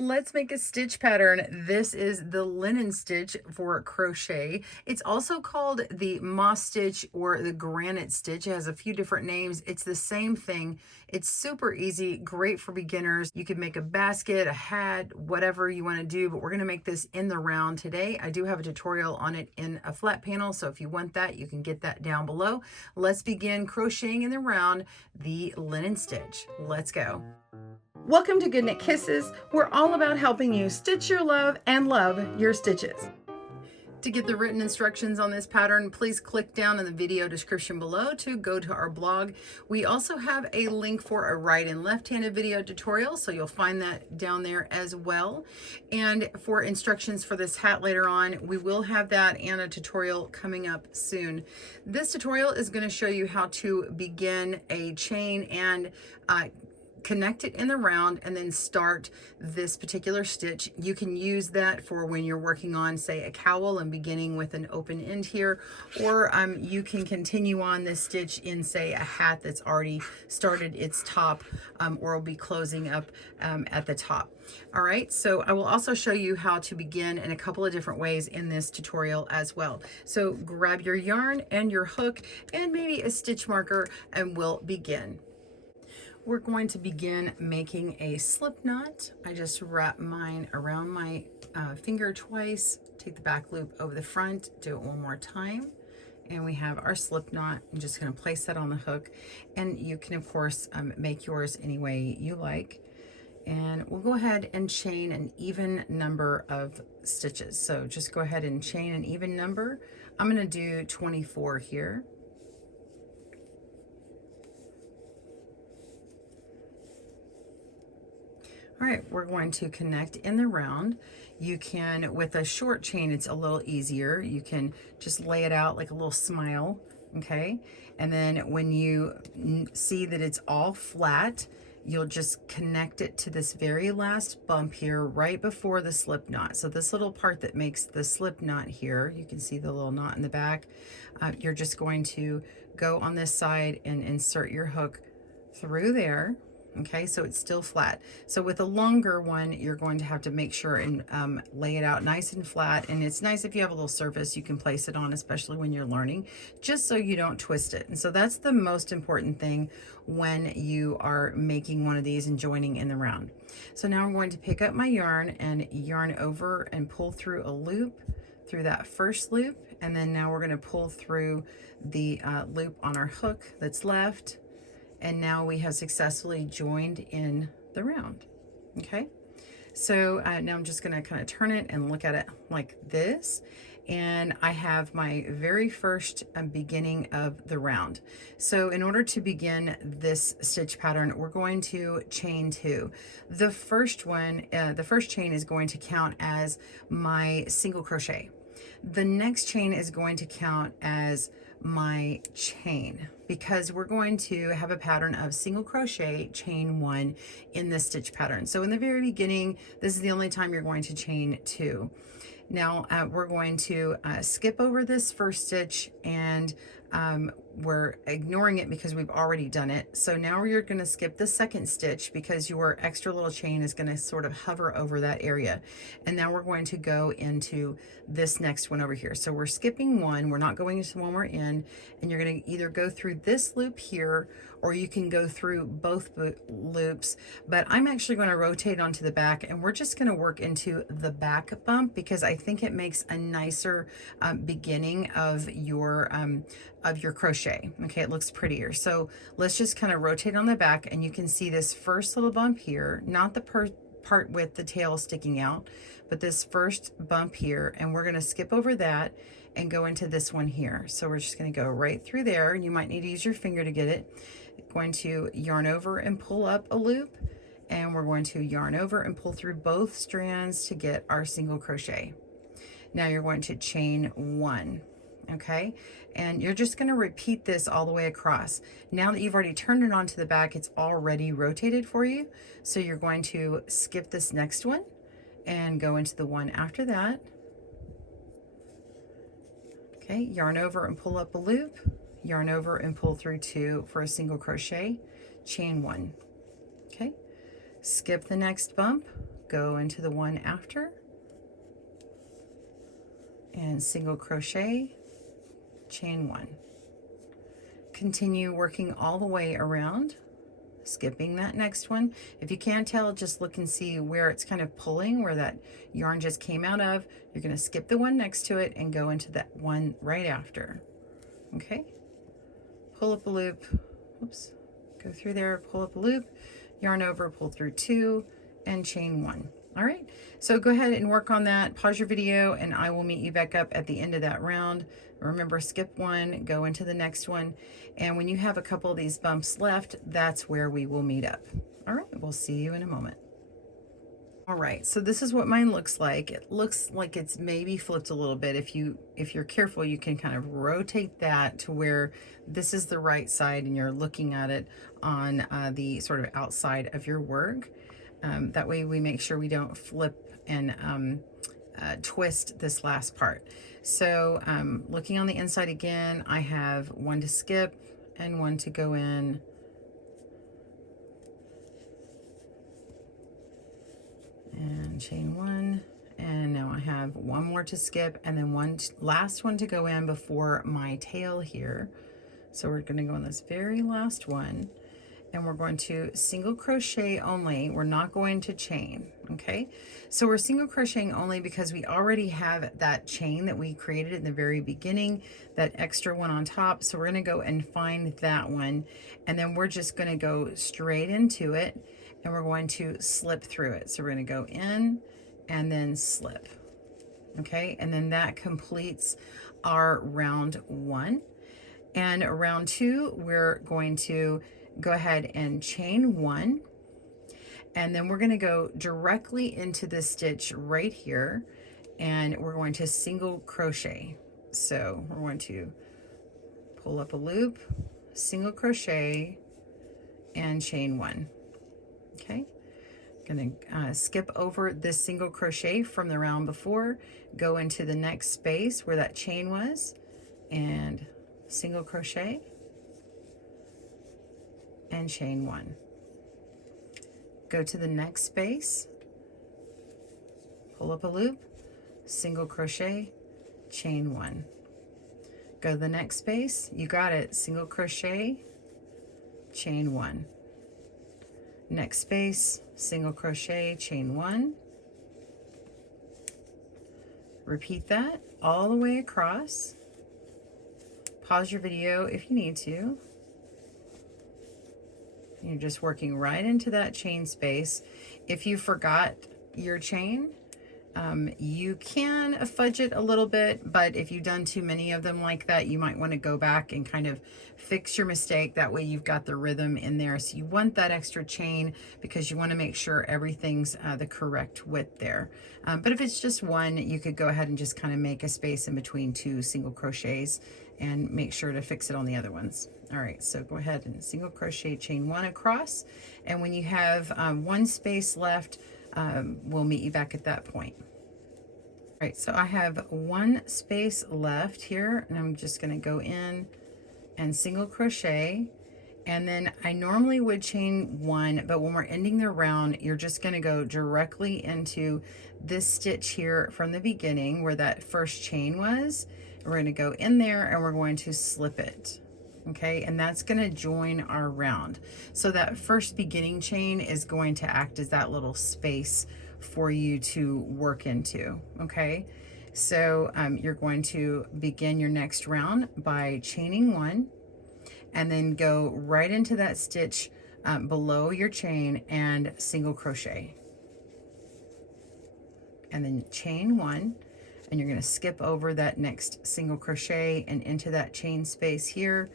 Let's make a stitch pattern. This is the linen stitch for crochet. It's also called the moss stitch or the granite stitch. It has a few different names. It's the same thing. It's super easy, great for beginners. You could make a basket, a hat, whatever you want to do, but we're going to make this in the round today. I do have a tutorial on it in a flat panel, so if you want that, you can get that down below. Let's begin crocheting in the round, the linen stitch. Let's go. Welcome to GoodKnit Kisses. We're all about helping you stitch your love and love your stitches. To get the written instructions on this pattern, please click down in the video description below to go to our blog. We also have a link for a right and left-handed video tutorial, so you'll find that down there as well. And for instructions for this hat later on, we will have that and a tutorial coming up soon. This tutorial is going to show you how to begin a chain and connect it in the round and then start this particular stitch. You can use that for when you're working on, say, a cowl and beginning with an open end here, or you can continue on this stitch in, say, a hat that's already started its top or will be closing up at the top. All right, so I will also show you how to begin in a couple of different ways in this tutorial as well. So grab your yarn and your hook and maybe a stitch marker and we'll begin. We're going to begin making a slip knot. I just wrap mine around my finger twice, take the back loop over the front, do it one more time, and we have our slip knot. I'm just going to place that on the hook, and you can of course make yours any way you like. And we'll go ahead and chain an even number of stitches. So just go ahead and chain an even number. I'm going to do 24 here. All right, we're going to connect in the round. You can, with a short chain, it's a little easier. You can just lay it out like a little smile, okay? And then when you see that it's all flat, you'll just connect it to this very last bump here right before the slip knot. So this little part that makes the slip knot here, you can see the little knot in the back. You're just going to go on this side and insert your hook through there. Okay, so it's still flat. So with a longer one, you're going to have to make sure and lay it out nice and flat. And it's nice if you have a little surface you can place it on, especially when you're learning, just so you don't twist it. And so that's the most important thing when you are making one of these and joining in the round. So now I'm going to pick up my yarn and yarn over and pull through a loop through that first loop. And then now we're going to pull through the loop on our hook that's left. And now we have successfully joined in the round. Okay, so now I'm just going to kind of turn it and look at it like this, and I have my very first beginning of the round. So in order to begin this stitch pattern, we're going to chain two. The first one, the first chain is going to count as my single crochet. The next chain is going to count as my chain, because we're going to have a pattern of single crochet, chain one in this stitch pattern. So in the very beginning, this is the only time you're going to chain two. Now we're going to skip over this first stitch, and we're ignoring it because we've already done it. So now you're going to skip the second stitch because your extra little chain is going to sort of hover over that area. And now we're going to go into this next one over here. So we're skipping one, we're not going into the one we're in, and you're going to either go through this loop here, or you can go through both loops, but I'm actually going to rotate onto the back, and we're just going to work into the back bump because I think it makes a nicer beginning of your crochet. Okay, it looks prettier. So let's just kind of rotate on the back, and you can see this first little bump here, not the part with the tail sticking out, but this first bump here, and we're going to skip over that and go into this one here. So we're just going to go right through there, and you might need to use your finger to get it. Going to yarn over and pull up a loop, and we're going to yarn over and pull through both strands to get our single crochet. Now you're going to chain one. Okay, and you're just going to repeat this all the way across. Now that you've already turned it onto the back, it's already rotated for you. So you're going to skip this next one and go into the one after that. Okay, yarn over and pull up a loop, yarn over and pull through two for a single crochet, chain one. Okay, skip the next bump, go into the one after, and single crochet, chain one. Continue working all the way around, skipping that next one. If you can't tell, just look and see where it's kind of pulling, where that yarn just came out of. You're going to skip the one next to it and go into that one right after. Okay, pull up a loop, oops, go through there, pull up a loop, yarn over, pull through two, and chain one. All right, so go ahead and work on that. Pause your video and I will meet you back up at the end of that round. Remember, skip one, go into the next one, and when you have a couple of these bumps left, that's where we will meet up. All right, we'll see you in a moment. All right, so this is what mine looks like. It looks like it's maybe flipped a little bit. If you're careful, you can kind of rotate that to where this is the right side and you're looking at it on the sort of outside of your work. That way we make sure we don't flip and twist this last part. So looking on the inside again, I have one to skip and one to go in. And chain one, and now I have one more to skip and then one last one to go in before my tail here. So we're going to go on this very last one, and we're going to single crochet only. We're not going to chain. Okay, so we're single crocheting only because we already have that chain that we created in the very beginning, that extra one on top. So we're going to go and find that one, and then we're just going to go straight into it, and we're going to slip through it. So we're going to go in and then slip. Okay, and then that completes our round one. And round two, we're going to go ahead and chain one, and then we're going to go directly into this stitch right here, and we're going to single crochet. So we're going to pull up a loop, single crochet, and chain one. Okay, going to skip over this single crochet from the round before, go into the next space where that chain was, and single crochet and chain one. Go to the next space, pull up a loop, single crochet, chain one. Go to the next space, you got it, single crochet, chain one. Next space, single crochet, chain one. Repeat that all the way across. Pause your video if you need to. You're just working right into that chain space. If you forgot your chain, you can fudge it a little bit, but if you've done too many of them like that, you might want to go back and kind of fix your mistake. That way you've got the rhythm in there. So you want that extra chain because you want to make sure everything's the correct width there. But if it's just one, you could go ahead and just kind of make a space in between two single crochets and make sure to fix it on the other ones. All right, so go ahead and single crochet, chain one across, and when you have one space left, we'll meet you back at that point. All right, so I have one space left here, and I'm just going to go in and single crochet, and then I normally would chain one, but when we're ending the round, you're just going to go directly into this stitch here from the beginning where that first chain was. We're going to go in there and we're going to slip it. Okay, and that's going to join our round. So that first beginning chain is going to act as that little space for you to work into. Okay, so you're going to begin your next round by chaining one, and then go right into that stitch below your chain and single crochet, and then chain one, and you're going to skip over that next single crochet and into that chain space here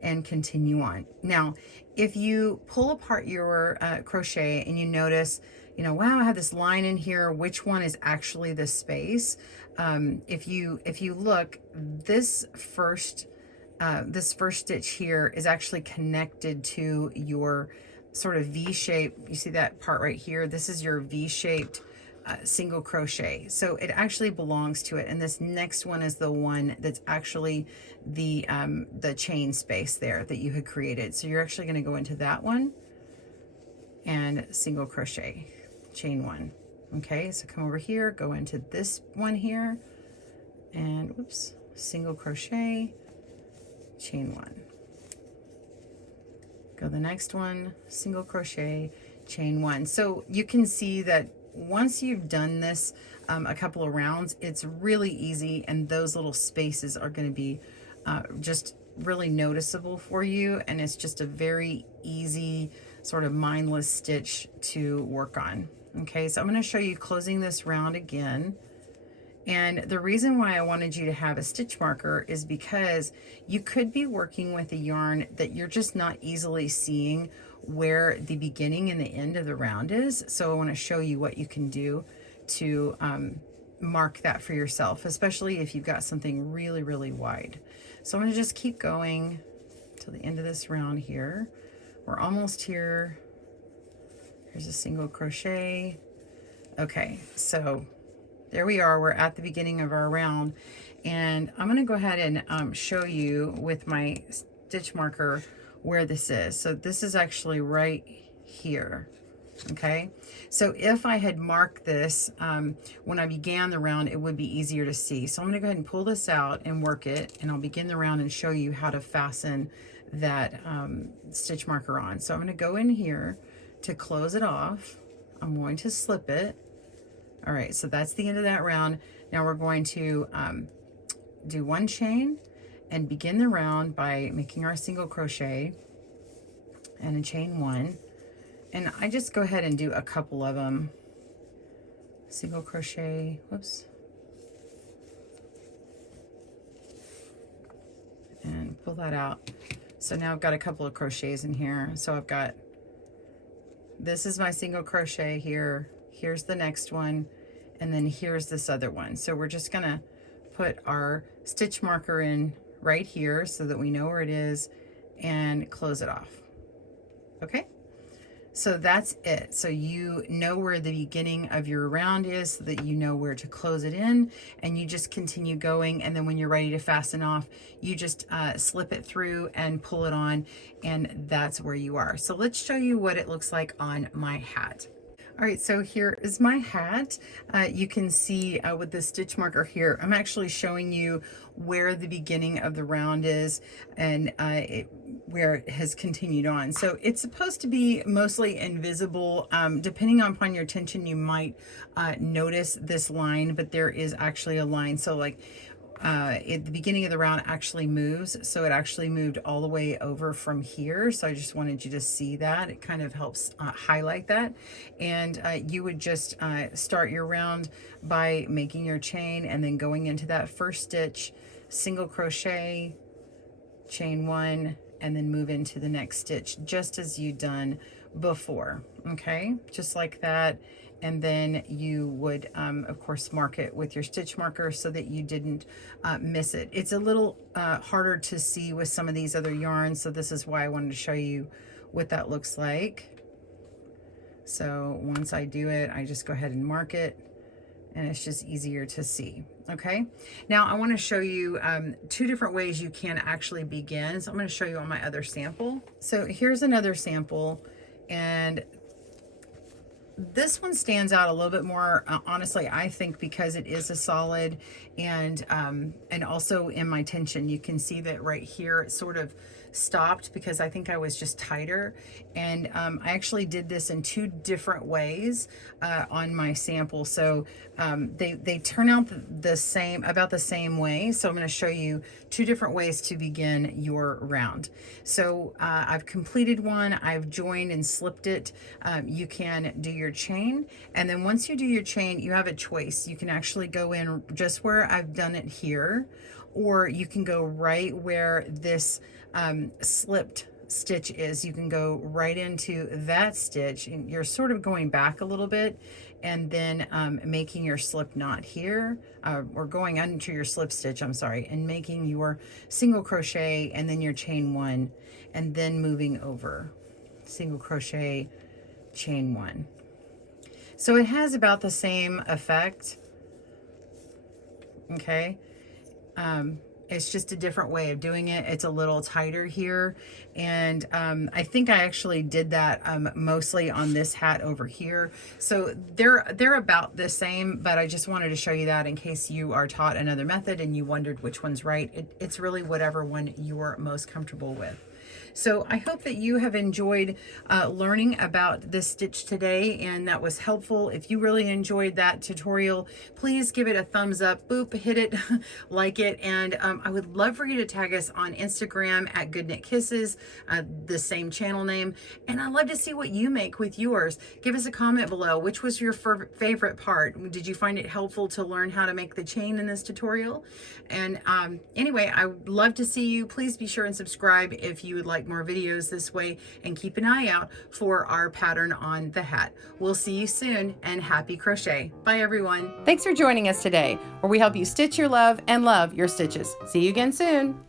and continue on. Now, if you pull apart your crochet and you notice, you know, wow, I have this line in here, which one is actually the space? If you look, this first stitch here is actually connected to your sort of V shape. You see that part right here? This is your V-shaped single crochet, so it actually belongs to it, and this next one is the one that's actually the chain space there that you had created. So you're actually going to go into that one and single crochet, chain one. Okay, so come over here, go into this one here, and whoops, single crochet, chain one. Go the next one, single crochet, chain one. So you can see that once you've done this a couple of rounds, it's really easy, and those little spaces are going to be just really noticeable for you, and it's just a very easy sort of mindless stitch to work on. Okay, so I'm going to show you closing this round again. And the reason why I wanted you to have a stitch marker is because you could be working with a yarn that you're just not easily seeing where the beginning and the end of the round is. So I want to show you what you can do to mark that for yourself, especially if you've got something really, really wide. So I'm going to just keep going till the end of this round here. We're almost here. Here's a single crochet. Okay, so there we are. We're at the beginning of our round, and I'm going to go ahead and show you with my stitch marker where this is. So this is actually right here. Okay, so if I had marked this when I began the round, it would be easier to see. So I'm going to go ahead and pull this out and work it, and I'll begin the round and show you how to fasten that stitch marker on. So I'm going to go in here to close it off. I'm going to slip it. All right, so that's the end of that round. Now we're going to do one chain and begin the round by making our single crochet and a chain one. And I just go ahead and do a couple of them. Single crochet, whoops. And pull that out. So now I've got a couple of crochets in here. So I've got, this is my single crochet here. Here's the next one, and then here's this other one. So we're just gonna put our stitch marker in right here so that we know where it is and close it off. Okay, so that's it. So you know where the beginning of your round is, so that you know where to close it in, and you just continue going, and then when you're ready to fasten off, you just slip it through and pull it on, and that's where you are. So let's show you what it looks like on my hat. All right, so here is my hat. You can see with the stitch marker here, I'm actually showing you where the beginning of the round is and where it has continued on. So it's supposed to be mostly invisible. Depending upon your attention, you might notice this line, but there is actually a line. So like at the beginning of the round actually moves, so it actually moved all the way over from here. So I just wanted you to see that. It kind of helps highlight that. And you would just start your round by making your chain and then going into that first stitch, single crochet, chain one, and then move into the next stitch just as you've done before. Okay, just like that. And then you would of course mark it with your stitch marker so that you didn't miss it. It's a little harder to see with some of these other yarns, so this is why I wanted to show you what that looks like. So once I do it, I just go ahead and mark it, and it's just easier to see. Okay, now I want to show you two different ways you can actually begin. So I'm going to show you on my other sample. So here's another sample, and this one stands out a little bit more, honestly, I think, because it is a solid, and also in my tension, you can see that right here it sort of stopped because I think I was just tighter. And I actually did this in two different ways on my sample. So they turn out the same, about the same way. So I'm going to show you two different ways to begin your round. So I've completed one, I've joined and slipped it. You can do your chain, and then once you do your chain, you have a choice. You can actually go in just where I've done it here, or you can go right where this slipped stitch is. You can go right into that stitch, and you're sort of going back a little bit, and then making your slip knot here, or going into your slip stitch, I'm sorry, and making your single crochet and then your chain one, and then moving over, single crochet, chain one. So it has about the same effect, okay? It's just a different way of doing it. It's a little tighter here. And I think I actually did that mostly on this hat over here. So they're about the same, but I just wanted to show you that in case you are taught another method and you wondered which one's right. It's really whatever one you're most comfortable with. So I hope that you have enjoyed learning about this stitch today and that was helpful. If you really enjoyed that tutorial, please give it a thumbs up, boop, hit it, like it, and I would love for you to tag us on Instagram at GoodKnitKisses, the same channel name, and I'd love to see what you make with yours. Give us a comment below. Which was your favorite part? Did you find it helpful to learn how to make the chain in this tutorial? And anyway, I would love to see you. Please be sure and subscribe if you would like more videos this way, and keep an eye out for our pattern on the hat. We'll see you soon, and happy crochet. Bye everyone. Thanks for joining us today, where we help you stitch your love and love your stitches. See you again soon.